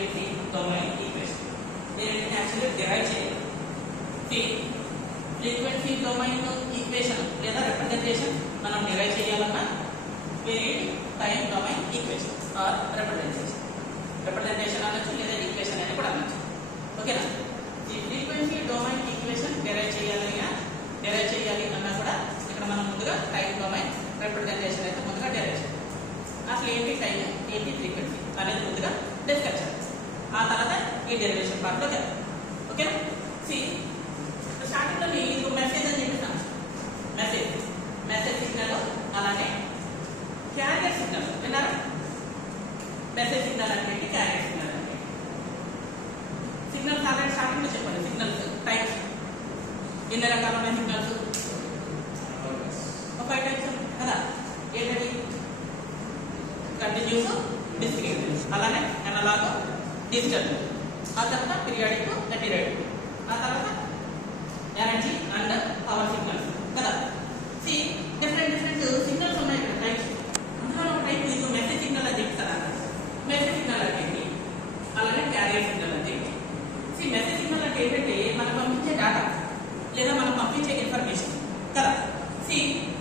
Frequency domain equation. దీనిని actually derive చేయాలి. Frequency domain equation లేదా రిప్రజెంటేషన్ మనం డిరైవ్ చేయాలన్నా we need time domain equation or representation అనొచ్చు లేదా ఈక్వేషన్ అని కూడా అనొచ్చు. ఓకేనా? ఈ ఫ్రీక్వెన్సీ డొమైన్ ఈక్వేషన్ డిరైవ్ చేయాలి అన్నా కూడా ఇక్కడ మనం ముందుగా టైం డొమైన్ రిప్రజెంటేషన్ అయితే ముందుగా డిరైవ్ చేయాలి. అసలు ఏంటి టైం, ఏంటి ఫ్రీక్వెన్సీ అనేది ముందుగా డిస్కస్ చేయాలి. ఆ తర్వాత ఈ డెరివేషన్ పార్ట్ లో వెళ్తాం. ఓకేనా? స్టార్టింగ్ లో ఇది మెసేజ్ అని చెప్పిస్తాను. మెసేజ్ సిగ్నల్ అలానే క్యారియర్ సిగ్నల్ విన్నారా? మెసేజ్ సిగ్నల్ అంటే క్యారియర్ సిగ్నల్ అంటే సిగ్నల్స్ ఆల్రెడీ స్టార్టింగ్ లో చెప్పండి. సిగ్నల్స్ టైప్స్ ఎన్ని రకాలైన సిగ్నల్స్? 5 టైప్స్ కదా. ఏంటది? కంటిన్యూస్, డిస్క్రీట్, అలానే అనలాగ్, డిజిటల్, ఆ తర్వాత పీరియాడిక్, అపీరియాడిక్, ఆ తర్వాత ఎనర్జీ అండ్ పవర్ సిగ్నల్స్ కదా. డిఫరెంట్ సిగ్నల్స్ ఉన్నాయి ఇక్కడ టైప్స్. అందులో ఒక టైప్ మీకు మెసేజ్ సిగ్నల్ అని చెప్తారా? మెసేజ్ సిగ్నల్ అంటే ఏంటి, అలానే క్యారియర్ సిగ్నల్ అంటే ఏంటి? మెసేజ్ సిగ్నల్ అంటే ఏంటంటే మనం పంపించే డేటా లేదా మనం పంపించే ఇన్ఫర్మేషన్ కదా.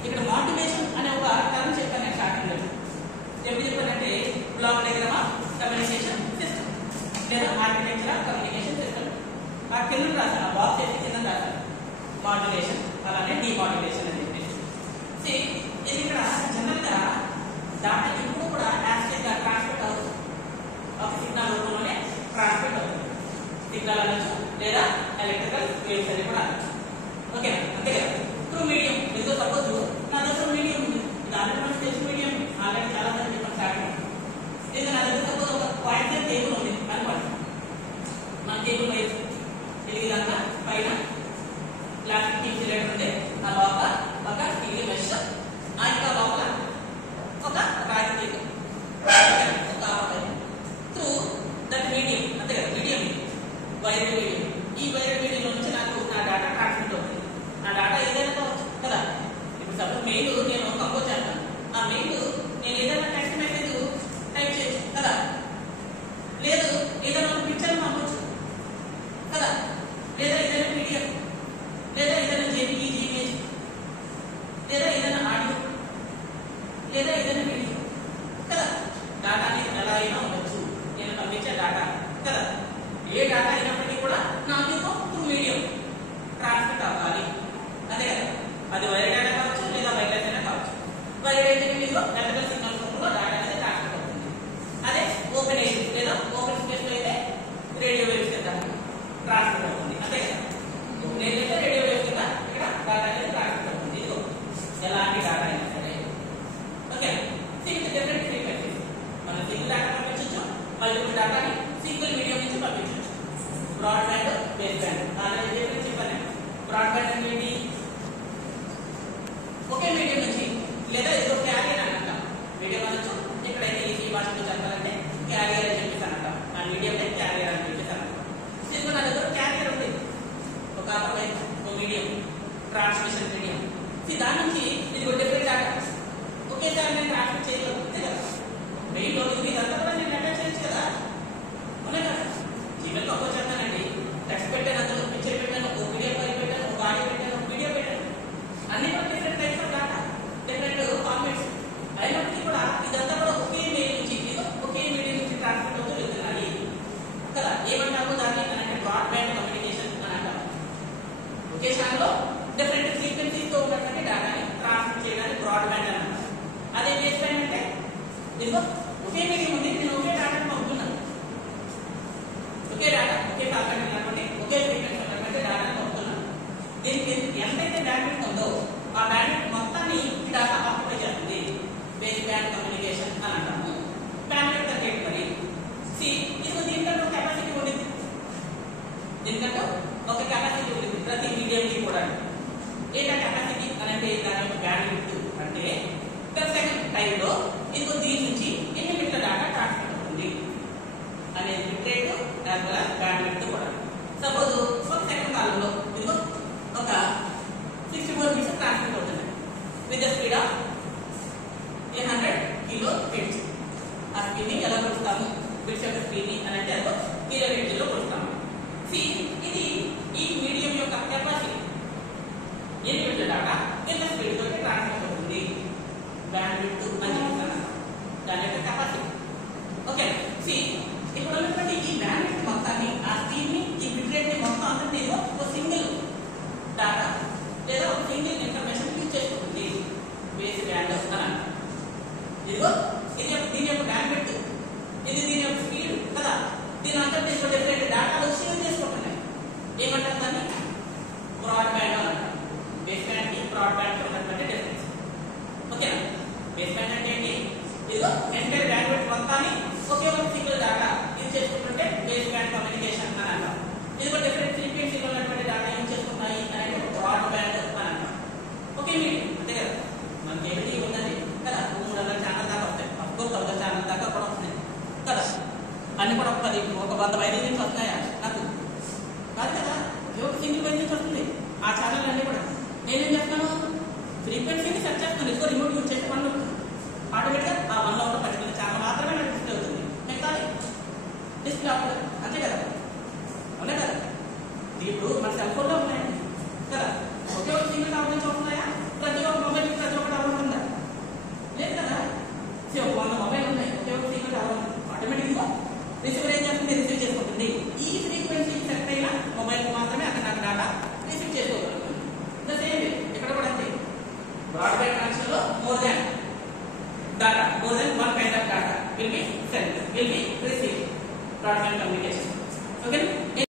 ఇక్కడ మాడ్యులేషన్ అనే ఒక టర్మ్ చెప్పాను నేను స్టార్టింగ్ లో. ఎప్పుడు చెప్పానంటే block diagram of communication system లేదా ఆర్కిటెక్చర్ ఆఫ్ కమ్యూనికేషన్ సిస్టమ్. ఆ కింద రాశాను, బాక్స్ చేసి కింద రాశాను మాడ్యులేషన్ అలానే డిమాడ్యులేషన్ అని చెప్పేసి. ఇది ఇక్కడ జనరల్ గా డేటా ఇప్పుడు కూడా యాక్చువల్ గా ట్రాన్స్మిట్ అవుతుంది. ఒక సిగ్నల్ రూపంలోనే ట్రాన్స్మిట్ అవుతుంది. సిగ్నల్ అనొచ్చు లేదా ఎలక్ట్రికల్ వేవ్స్ అని కూడా అనొచ్చు. ఓకేనా? అంతే కదా. త్రూ మీడియం, ఏదో సపోజ్ నా దగ్గర మీడియం ఉంది, ఇది ఆల్రెడీ మనకు తెలిసిన మీడియం, ఆల్రెడీ చాలా మంది చెప్పాను స్టార్టింగ్. ఇది నా దగ్గర సపోజ్ ఒక పాయింట్ టేబుల్ ఉంది అనుకోండి. మన టేబుల్ వైజ్ ఇది విధంగా పైన ప్లాస్టిక్ ఇన్సులేటర్ ఉంది, ఆ లోపల ఒక టీవీ మెష్, ఆ ఇంకా లోపల ఒక రాయి తీగ, త్రూ దట్ మీడియం. అంతే కదా, మీడియం వైర్ మీడియం. ఈ వైర్ మీడియం నుంచి నాకు నా డేటా ట్రాన్స్మిట్ అవుతుంది. నా డేటా ఏదైనా కావచ్చు కదా. ఇప్పుడు సపోజ్ మెయిల్ నేను కంపోజ్ చేస్తాను, ఆ మెయిల్ నేను ఏదైనా టెక్స్ట్ మెసేజ్ టైప్ చేయొచ్చు కదా, లేదు ఏదైనా ఒక పిక్చర్ పంపొచ్చు కదా, లేదా ఏదైనా పీడిఎఫ్, లేదా ఏదైనా జేపీఈజీ ఇమేజ్, లేదా ఏదైనా ఆడియో, లేదా ఏదైనా వీడియో కదా. డేటా అనేది ఎలా అయినా ఉండొచ్చు, నేను పంపించే డేటా కదా. ఏ డేటా అయినప్పటికీ కూడా నాకు త్రూ మీడియం ట్రాన్స్మిట్ అవ్వాలి. అదే కదా, అది వైర్ డేటా కావచ్చు లేదా వైర్లెస్ అయినా కావచ్చు. వైర్ అయితే మీలో ఎలక్ట్రికల్ సిగ్నల్ రూపంలో డేటా అనేది ట్రాన్స్మిట్ అవుతుంది. అదే ఓపెన్ ఏరియా లేదా ఓపెన్ స్పేస్ లో అయితే రేడియో వేవ్స్ కింద ట్రాన్స్మిట్ అవుతుంది. అంతే కదా. ఓపెన్ ఏరియా అయితే రేడియో వేవ్స్ కింద ఇక్కడ డేటా అనేది ట్రాన్స్మిట్ అవుతుంది. ఇదిగో ఎలాంటి డేటా అయినా సరే. ఓకే. డిఫరెంట్ ఫ్రీక్వెన్సీస్ మనం సింగిల్ డేటా పంపించవచ్చు, మల్టిపుల్ డేటాని సింగిల్ మీడియం నుంచి పంపించవచ్చు. బ్రాడ్ బ్యాండ్, బేస్ బ్యాండ్ అలాగే డిఫరెంట్ చెప్పాను. బ్రాడ్ బ్యాండ్ అనేది ఒకే మీడియం నుంచి లేదా ఏదో క్యారియర్ అని అంటాం. మీడియం అనొచ్చు, ఇక్కడైతే ఈ భాషలో చెప్పాలంటే క్యారియర్ అని చెప్పేసి అంటాం. ఆ మీడియం క్యారియర్ అని చెప్పేసి అంటాం. దీంట్లో నా దగ్గర క్యారియర్ ఉంది, ఒక అదర్వైజ్ ఒక మీడియం, ట్రాన్స్మిషన్ మీడియం. దాని నుంచి ఇది ఒక డిఫరెంట్ డేటా ఒకేసారి నేను ట్రాన్స్మిట్ చేయగలను. అంతే కదా. మెయిన్లో ఇదంతా కూడా నేను అటాచ్ చేయొచ్చు కదా. అవునా కదా. జీమెయిల్ కంపోజ్ చేస్తానండి, టెక్స్ట్ పెట్టాను, అందులో పిక్చర్ పెట్టాను, ఒక వీడియో ఫైల్ పెట్టాను, ఒక ఆడియో పెట్టాను, ఒక వీడియో పెట్టాను. అన్ని కూడా different types of data, different formats అయినప్పటికీ కూడా ఇదంతా కూడా ఒకే మెయిల్ నుంచి ఒకే మీడియం నుంచి ట్రాన్స్మిట్ అవుతూ వెళ్తున్నాయి కదా. ఏమంటాము దాన్ని అంటే బ్రాడ్ బ్యాండ్ కమ్యూనికేషన్ అని అంటాము. ఒకే ఛానల్లో డిఫరెంట్ ఫ్రీక్వెన్సీతో ఉన్నటువంటి డేటాని ట్రాన్స్మిట్ చేయడానికి బ్రాడ్ బ్యాండ్ అని అంటారు. అదే బేస్ బ్యాండ్ అంటే ఇదిగో ఒకే మీడియం ఉంది, నేను ఒకే డేటాని పంపుతున్నాను. ఒకే డేటా ఒకే ఫ్యాకల్టీ ఉన్నటువంటి ఒకే ఫ్రీక్వెన్సీ ఉన్నటువంటి డేటాని పంపుతున్నాను. దీనికి ఎంతైతే బ్యాండ్విడ్త్ ఉందో ఆ బ్యాండ్విడ్త్ మొత్తాన్ని ఈ డేటా ఆక్యుపై చేస్తుంది. బేస్ బ్యాండ్ కమ్యూనికేషన్ అని అంటాము. బ్యాండ్విడ్త్ అంటే మరి ఇదిగో దీనికంటే ఒక కెపాసిటీ ఉండింది, దీనికంటే ఒక కెపాసిటీ ఉంది ప్రతి మీడియంకి కూడా. ఏంటా కెపాసిటీ అని అంటే దాని యొక్క బ్యాండ్విడ్త్ అంటే పర్ సెకండ్ టైంలో ఇంకో దీని నుంచి ఎన్ని బిట్ల డేటా ట్రాన్స్మిట్ అవుతుంది అనేది bit rate as well as bandwidth కూడా. సపోజ్ ఒక సెకండ్ కాలంలో ఇంకో ఒక 64 బిట్స్ ట్రాన్స్మిట్ అవుతుంది with the speed of 800 kilo bits. ఆ స్పీడ్ ని ఎలా కొలుస్తాము? బిట్స్ యొక్క స్పీడ్ దీన్ని అని అంటే అదో కిలోమీటర్లో కొలుస్తాం. ఇది ఈ మీడియం యొక్క కెపాసిటీ. ఎన్ని బిట్ల డాటా ఎంత స్పీడ్ తోటి ట్రాన్స్ఫర్ అవుతుంది, బ్యాండ్ విడ్త్ అని చెప్తున్నాను, దాని యొక్క కెపాసిటీ. ఓకే, ఇప్పుడు ఉన్నటువంటి ఈ బ్యాండ్ విడ్త్ మొత్తాన్ని, ఆ స్పీడ్ ని, ఈ బిట్ రేట్ ని మొత్తం అంతా ఒక సింగిల్ డాటా లేదా ఒక సింగిల్ ఇన్ఫర్మేషన్ యూజ్ చేసుకుంటుంది బేస్ బ్యాండ్ అని అంటారు. ఇదిగో దీని యొక్క బ్యాండ్ విడ్త్, ఇది దీని యొక్క స్పీడ్ కదా, దీని అంతా డిఫరెంట్ డాటాలు షేర్ చేసుకుంటున్నాయి. ఏమంటారు దాన్ని? బ్రాడ్ బ్యాండ్ అని అంటారు. బేస్ బ్యాండ్ కి బ్రాడ్ బ్యాండ్ ఉన్నటువంటి డిఫరెన్స్. ఓకేనా? బేస్ బ్యాండ్ అంటే ఏంటి? ఇదిగో ఎంటైర్ బ్యాండ్ విడ్త్ మొత్తాన్ని ఒకే ఒక సింగిల్ డాటా యూజ్ చేసుకుంటుంటే బేస్ బ్యాండ్ కమ్యూనికేషన్ అని అంటాం. ఇదిగో డిఫరెంట్ ఫ్రీక్వెన్సీలో ఉన్నటువంటి డాటా యూజ్ చేసుకుంటాయి అని అంటే బ్రాడ్ బ్యాండ్ అని అంటాం. ఓకే మీడియం అంతే కదా. మనకి ఏమిటి ఉందండి కదా, 300 ఛానల్ దాకా వస్తాయి, 1000 ఛానల్ దాకా కూడా వస్తున్నాయి కదా. అన్ని కూడా ఒక 100 వైద్యుల నుంచి వస్తున్నాయా? నాకు కాదు కదా, ఒక సింగిల్ వైద్యుల నుంచి వస్తుంది ఆ ఛానల్ అన్ని కూడా. నేనేం చేస్తాను, ఫ్రీక్వెన్సీని సెట్ చేస్తాను. ఇదిగో రిమోట్ యూజ్ చేస్తే 1 అవుతుంది, ఆటోమేటిక్గా ఆ 1లో ఉన్న పర్టికులర్ ఛానల్ మాత్రమే నాకు డిస్ప్లే అవుతుంది, మిగతా డిస్ప్లే అవ్వదు. అంతే కదా, అవునా కదా. ఇప్పుడు మన సెల్ ఫోన్లో ఉన్నాయండి కదా, ఒకే ఒక సింగిల్ టాప్ నుంచి